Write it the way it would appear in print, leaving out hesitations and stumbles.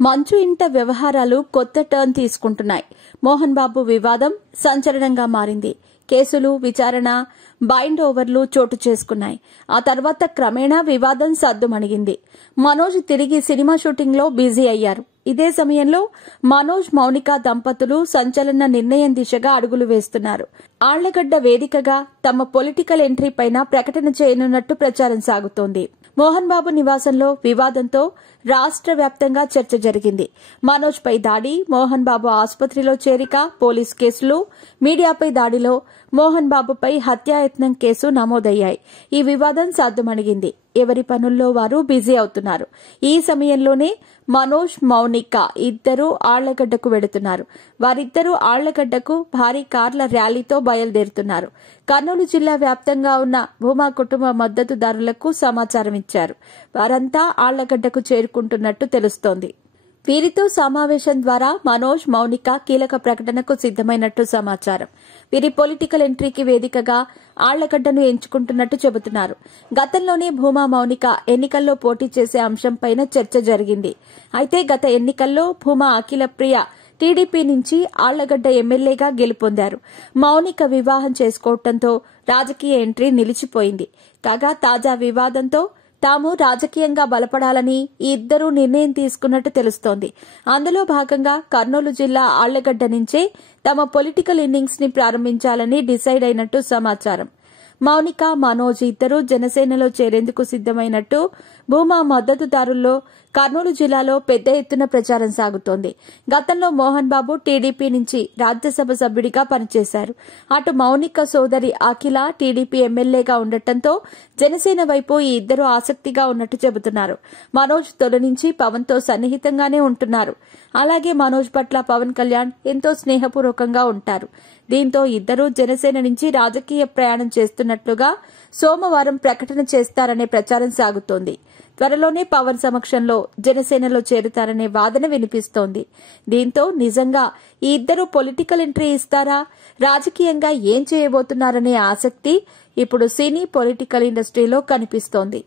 మంచు ఇంట వ్యవహారాలు కొత్త టర్న్ తీసుకుంటున్నాయి. మోహన్ బాబు వివాదం సంచలనంగా మారింది. కేసులు, విచారణ, బైండ్ ఓవర్లు చోటు చేసుకున్నాయి. ఆ తర్వాత క్రమేణా వివాదం సద్దుమణిగింది. మనోజ్ తిరిగి సినిమా షూటింగ్ లో బిజీ అయ్యారు. ఇదే సమయంలో మనోజ్, మౌనిక దంపతులు సంచలన నిర్ణయం దిశగా అడుగులు వేస్తున్నారు. ఆళ్లగడ్డ వేదికగా తమ పొలిటికల్ ఎంట్రీ పైన ప్రకటన చేయనున్నట్టు ప్రచారం సాగుతోంది. మోహన్ బాబు నివాసంలో వివాదంతో రాష్ట్ర వ్యాప్తంగా చర్చ జరిగింది. మనోజ్ పై దాడి, మోహన్ బాబు ఆసుపత్రిలో చేరిక, పోలీస్ కేసులు, మీడియాపై దాడిలో మోహన్ బాబుపై హత్యాయత్నం కేసు నమోదయ్యాయి. ఈ వివాదం సద్దుమణిగింది. ఎవరి పనుల్లో వారు బిజీ అవుతున్నారు. ఈ సమయంలోనే మనోజ్, మౌనిక ఇద్దరూ ఆళ్లగడ్డకు వెడుతున్నారు. వారిద్దరూ ఆళ్లగడ్డకు భారీ కార్ల ర్యాలీతో బయలుదేరుతున్నారు. కర్నూలు జిల్లా వ్యాప్తంగా ఉన్న భూమా కుటుంబ మద్దతుదారులకు సమాచారం ఇచ్చారు. వారంతా ఆళ్లగడ్డకు చేరుకుంటున్నట్టు తెలుస్తోంది. వీరితో సమావేశం ద్వారా మనోజ్, మౌనిక కీలక ప్రకటనకు సిద్దమైనట్టు సమాచారం. వీరి పొలిటికల్ ఎంట్రీకి వేదికగా ఆళ్లగడ్డను ఎంచుకుంటున్నట్టు చెబుతున్నారు. గతంలోనే భూమా, మౌనిక ఎన్నికల్లో పోటీ చేసే అంశంపైన చర్చ జరిగింది. అయితే గత ఎన్నికల్లో భూమా అఖిలప్రియ టీడీపీ నుంచి ఆళ్లగడ్డ ఎమ్మెల్యేగా గెలుపొందారు. మౌనిక వివాహం చేసుకోవడంతో రాజకీయ ఎంట్రీ నిలిచిపోయింది. కాగా తాజా వివాదంతో తాము రాజకీయంగా బలపడాలని ఈ ఇద్దరూ నిర్ణయం తీసుకున్నట్టు తెలుస్తోంది. అందులో భాగంగా కర్నూలు జిల్లా ఆళ్లగడ్డ నుంచే తమ పొలిటికల్ ఇన్నింగ్స్ ని ప్రారంభించాలని డిసైడ్ అయినట్టు సమాచారం. మౌనిక, మనోజ్ ఇద్దరూ జనసేనలో చేరేందుకు సిద్దమైనట్టు భూమా మద్దతుదారుల్లో కర్నూలు జిల్లాలో పెద్ద ఎత్తున ప్రచారం సాగుతోంది. గతంలో మోహన్ బాబు టీడీపీ నుంచి రాజ్యసభ సభ్యుడిగా పనిచేశారు. అటు మౌనిక సోదరి అఖిల టీడీపీ ఎమ్మెల్యేగా ఉండటంతో జనసేన వైపు ఈ ఇద్దరు ఆసక్తిగా ఉన్నట్టు చెబుతున్నారు. మనోజ్ తొలి నుంచి పవన్ తో సన్నిహితంగానే ఉంటున్నారు. అలాగే మనోజ్ పట్ల పవన్ కళ్యాణ్ ఎంతో స్నేహపూర్వకంగా ఉంటారు. దీంతో ఇద్దరూ జనసేన నుంచి రాజకీయ ప్రయాణం చేస్తున్నట్లుగా సోమవారం ప్రకటన చేస్తారనే ప్రచారం సాగుతోంది. త్వరలోనే పవన్ సమక్షంలో జనసేనలో చేరుతారనే వాదన వినిపిస్తోంది. దీంతో నిజంగా ఈ ఇద్దరు పొలిటికల్ ఎంట్రీ ఇస్తారా, రాజకీయంగా ఏం చేయబోతున్నారనే ఆసక్తి ఇప్పుడు సినీ పొలిటికల్ ఇండస్ట్రీలో కనిపిస్తోంది.